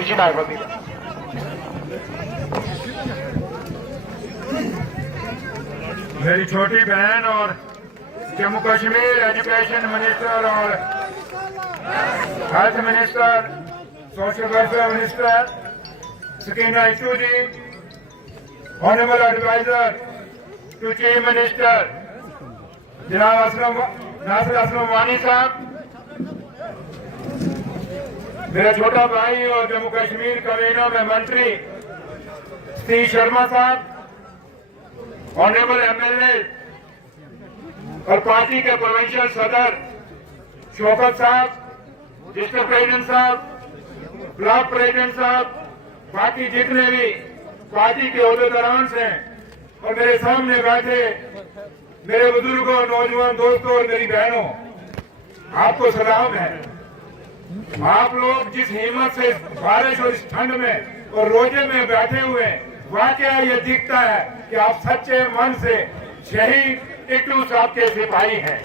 original Fadila. मेरी छोटी बहन और जम्मू कश्मीर एजुकेशन मिनिस्टर और health minister, social welfare minister Sakina Itoo ji, honourable adviser to chief minister जनाब नासिर असलम वानी साहब, मेरा छोटा भाई और जम्मू कश्मीर कमीना में मंत्री सतीश शर्मा साहब, ऑनरेबल एमएलए और पार्टी के प्रोविंशियल सदर शौकत साहब, डिस्ट्रिक्ट प्रेसिडेंट साहब, ब्लॉक प्रेसिडेंट साहब, बाकी जितने भी पार्टी के ओहदेदारान हैं और मेरे सामने बैठे मेरे बुजुर्गों, नौजवान दोस्तों और मेरी बहनों, आपको सलाम है। आप लोग जिस हिम्मत से बारिश और इस ठंड में और रोजे में बैठे हुए हैं, वाकया ये दिखता है कि आप सच्चे मन से शहीद टिट्टू साहब के सिपाही हैं।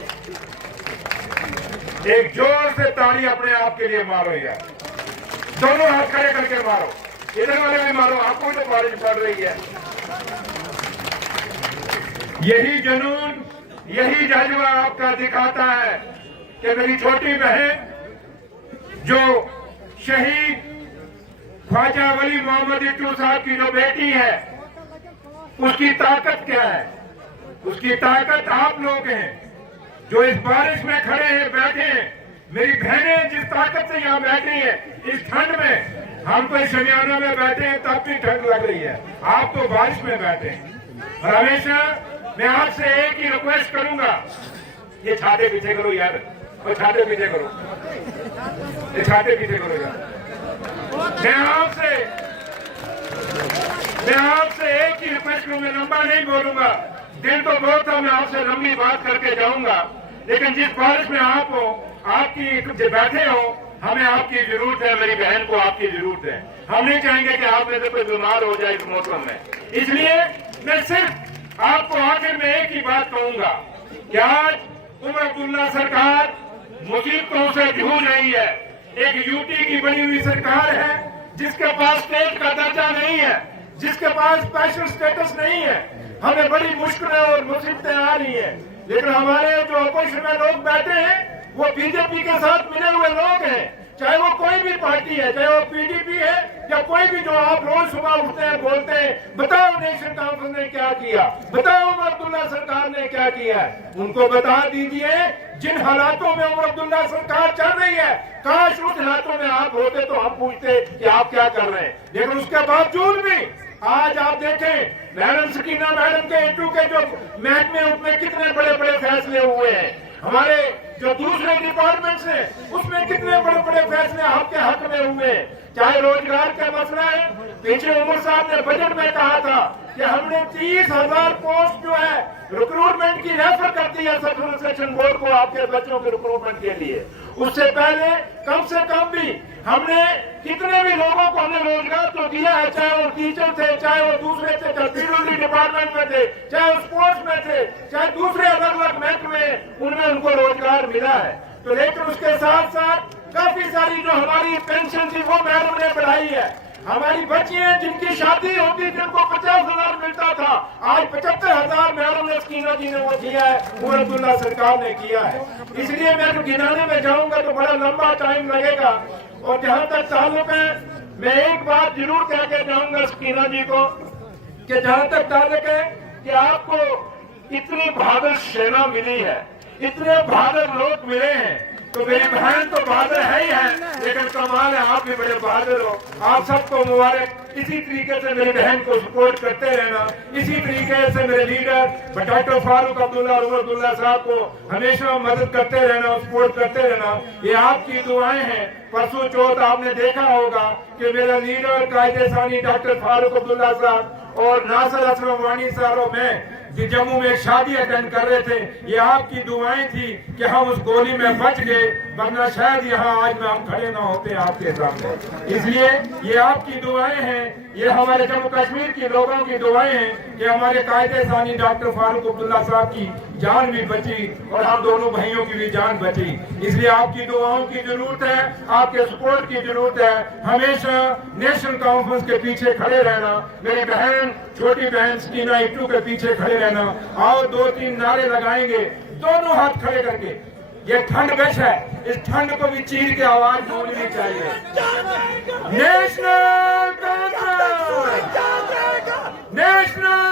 एक जोर से ताली अपने आप के लिए मारो यार, दोनों हाथ खड़े करके मारो, इधर वाले भी मारो, आपको तो बारिश पड़ रही है। यही जुनून, यही जज्बा आपका दिखाता है कि मेरी छोटी बहन जो शहीद ख्वाजा वली मोहम्मद टिट्टू साहब की जो बेटी है, उसकी ताकत क्या है? उसकी ताकत आप लोग हैं जो इस बारिश में खड़े हैं, बैठे हैं। मेरी बहनें जिस ताकत से यहाँ बैठी हैं इस ठंड में, हम तो शमियाना में बैठे हैं तब भी ठंड लग रही है, आप तो बारिश में बैठे हैं। और हमेशा मैं आपसे एक ही रिक्वेस्ट करूंगा, ये छाते पीछे करो यार, और छाते पीछे करो, ये छाते पीछे करो यार। मैं आपसे एक ही रिक्वेस्ट करूंगा, लंबा नहीं बोलूंगा, दिल तो बहुत था, मैं आपसे लंबी बात करके जाऊंगा, लेकिन जिस बारिश में आप हो, आपकी जो बैठे हो, हमें आपकी जरूरत है, मेरी बहन को आपकी जरूरत है। हम नहीं चाहेंगे कि आप में से कोई बीमार हो जाए इस मौसम में। इसलिए मैं सिर्फ आपको आखिर में एक ही बात कहूंगा कि आज उमर अब्दुल्ला सरकार मुसीबतों से जूझ रही है। एक यूटी की बनी हुई सरकार है जिसके पास स्टेट का दर्जा नहीं है, जिसके पास स्पेशल स्टेटस नहीं है। हमें बड़ी मुश्किलें और मुसीबतें आ रही हैं, लेकिन हमारे जो अपोजिशन में लोग बैठे हैं वो बीजेपी के साथ मिले हुए लोग हैं, चाहे वो कोई भी पार्टी है, चाहे वो पीडीपी है या कोई भी। जो आप रोज सुबह उठते हैं, बोलते हैं बताओ नेशन कॉन्फ्रेंस ने क्या किया, बताओ उमर अब्दुल्ला सरकार ने क्या किया है, उनको बता दीजिए जिन हालातों में उमर अब्दुल्ला सरकार चल रही है, काश उस हालातों में आप होते तो हम पूछते कि आप क्या कर रहे हैं। लेकिन उसके बावजूद भी आज आप देखें मैडम सकीना मैडम के इंटू के जो महकमे उसमें कितने बड़े बड़े फैसले हुए हैं, हमारे जो दूसरे डिपार्टमेंट्स हैं उसमें कितने बड़े बड़े फैसले आपके हक में हुए। चाहे रोजगार का मसला है, पीछे उमर साहब ने बजट में कहा था कि हमने 30,000 पोस्ट जो है रिक्रूटमेंट की रेफर कर दी है सेंट्रल सिलेक्शन बोर्ड को आपके बच्चों के रिक्रूटमेंट के लिए। उससे पहले कम से कम भी हमने कितने भी लोगों को हमने रोजगार तो दिया है, चाहे वो टीचर थे, चाहे वो दूसरे थे, चाहे पीडब्ल्यूडी डिपार्टमेंट में थे, चाहे वो स्पोर्ट्स में थे, चाहे दूसरे अलग अलग महकमे उनमें उनको रोजगार मिला है। तो लेकिन उसके साथ साथ काफी सारी जो हमारी पेंशन थी वो मैडम ने बढ़ाई है। हमारी बच्चियां जिनकी शादी होती थी उनको 50,000 मिलता था, आज 75,000 मैडम ने सकीना जी ने वो किया है, उमर अब्दुल्ला सरकार ने किया है। इसलिए मैं तो गिनाने में जाऊंगा तो बड़ा लंबा टाइम लगेगा। और जहां तक ताल्लुक है, मैं एक बात जरूर कह के जाऊंगा सकीना जी को कि जहां तक ताल्लुक है कि आपको इतनी बहादुर सेना मिली है, इतने बहादुर लोग मिले हैं, तो मेरी बहन तो बहादुर है ही है, लेकिन कमाल है आप भी बड़े बहादुर हो। आप सबको मुबारक। इसी तरीके से मेरी बहन को सपोर्ट करते रहना, इसी तरीके से मेरे लीडर डॉक्टर फारूक अब्दुल्ला और उमर अब्दुल्ला साहब को हमेशा मदद करते रहना, सपोर्ट करते रहना। ये आपकी दुआएं हैं। परसों चौथ आपने देखा होगा कि मेरा लीडर कायदे सानी डॉक्टर फारूक अब्दुल्ला साहब और नासिर असलम वानी साहब और मैं जम्मू में एक शादी अटेंड कर रहे थे। ये आपकी दुआएं थी कि हम उस गोली में बच गए, वरना शायद यहाँ आज में हम खड़े ना होते आपके सामने। इसलिए ये आपकी दुआएं हैं, ये हमारे जम्मू कश्मीर के लोगों की दुआएं हैं कि हमारे कायदे सानी डॉक्टर फारूक अब्दुल्ला साहब की जान भी बची और हम दोनों भाइयों की भी जान बची। इसलिए आपकी दुआओं की जरूरत है, आपके सपोर्ट की जरूरत है। हमेशा नेशनल कॉन्फ्रेंस के पीछे खड़े रहना, मेरी बहन छोटी बहन सकीना इट्टू के पीछे खड़े रहना। आओ 2-3 नारे लगाएंगे दोनों हाथ खड़े करके। ये ठंड बेश है, इस ठंड को भी चीर के आवाज बोलनी चाहिए। National conference, national